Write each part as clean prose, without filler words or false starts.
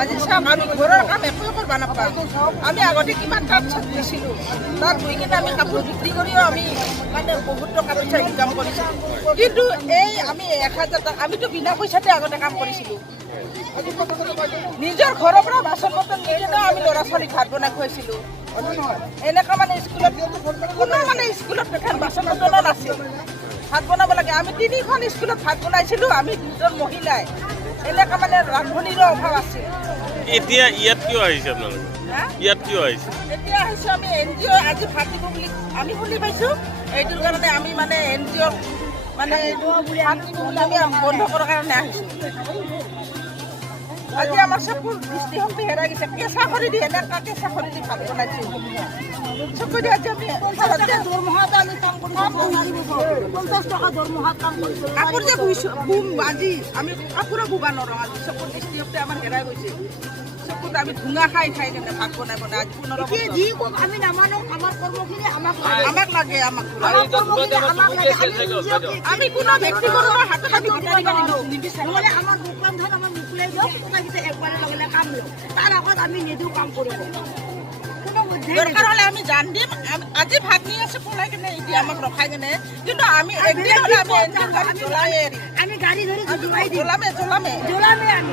আজি চাওক আমি ঘৰৰ কাম একোৱে কৰিব নাপাওঁ। আমি আগতে কিমান তাঁত চাত দিছিলোঁ, তাত বহি কিনে আমি কাপোৰ বিক্ৰী কৰিও আমি মানে বহুত টকা পইচা ইনকাম কৰিছিলোঁ। কিন্তু এই আমি 1000 টকা আমিতো বিনা পইচাতে আগতে কাম কৰিছিলোঁ। নিজৰ ঘৰৰ পৰা বাচন বৰ্তন নিকিনেও আমি ল'ৰা ছোৱালীক ভাত বনাই খুৱাইছিলোঁ। এনেকুৱা মানে স্কুলত কোনো মানে স্কুলত বাচন বৰ্তনো নাছিল, ভাত বনাব লাগে। আমি 3খন স্কুলত ভাত বনাইছিলোঁ, আমি 2জন মহিলাই। এনেকুৱা মানে ৰান্ধনীৰো অভাৱ আছিল। এতিয়া ইয়াত কিয় আহিছে আপোনালোকে? ইয়াত কিয় আহিছে? এতিয়া আহিছোঁ আমি NGO আজি ভাত দিব বুলি আমি শুনি পাইছোঁ। এইটোৰ কাৰণে আমি মানে NGO মানে ভাত দিব বুলি আমি বন্ধ কৰাৰ কাৰণে আহিছোঁ। আজি আমাৰ চকুৰ দৃষ্টিশক্তি হেৰাই গৈছে। কেঁচা খৰি দি এনেকুৱা কেঁচা খৰি দি ভাত বনাইছোঁ। চকু দি আজি আমি কাপোৰ যে বুম আজি আমি কাপোৰো বুবা নোৱাৰোঁ। আজি চকুৰ দৃষ্টিশক্তি আমাৰ হেৰাই গৈছে। চকুত আমি ধুঙা খাই খাই কেনে ভাত বনাই বনাই আজি 15 আমি নামানো আমাৰ কৰ্মখিনি আমাক লাগে আমি কোনো ব্যক্তিগত হাতত আমি নহ'লে আমাৰ দোকান ধন আমাৰ মুকুলাই দিয়ক, তথাপিতো একবাৰে লগে কাম লওঁ। তাৰ আগত আমি নিদিওঁ কাম কৰিব। দৰকাৰ হ'লে আমি জান দিম। আজি ভাত নি আছোঁ পলাই কিনে এতিয়া আমাক ৰখাই কিনে, কিন্তু আমি একদিন হ'লে আমি জ্বলাই এৰিম। আমি গাড়ী ধৰি জ্বলামে আমি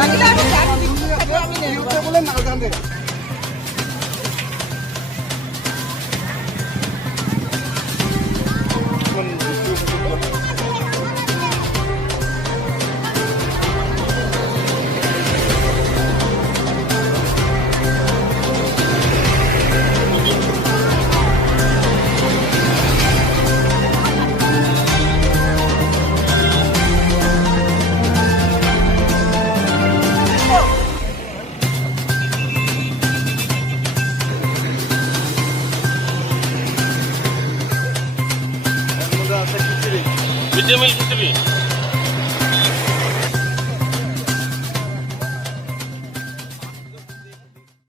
লাগিলে আমি জান দিম, আমি নেৰিব। মিড ডে মিল খিচুড়ি